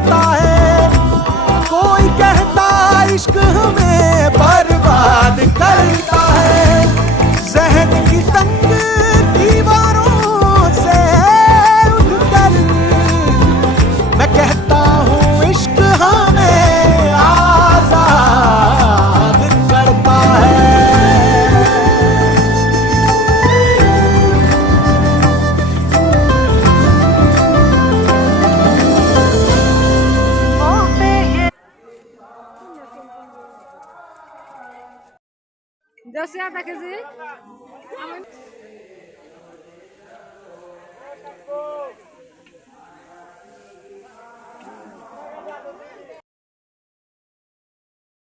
करता है। कोई कहता इश्क हमें बर्बाद करता है। जहन की तंग दीवारों से उठकर मैं कहता हूँ इश्क हमें आजाद करता है। Deu certo aqui,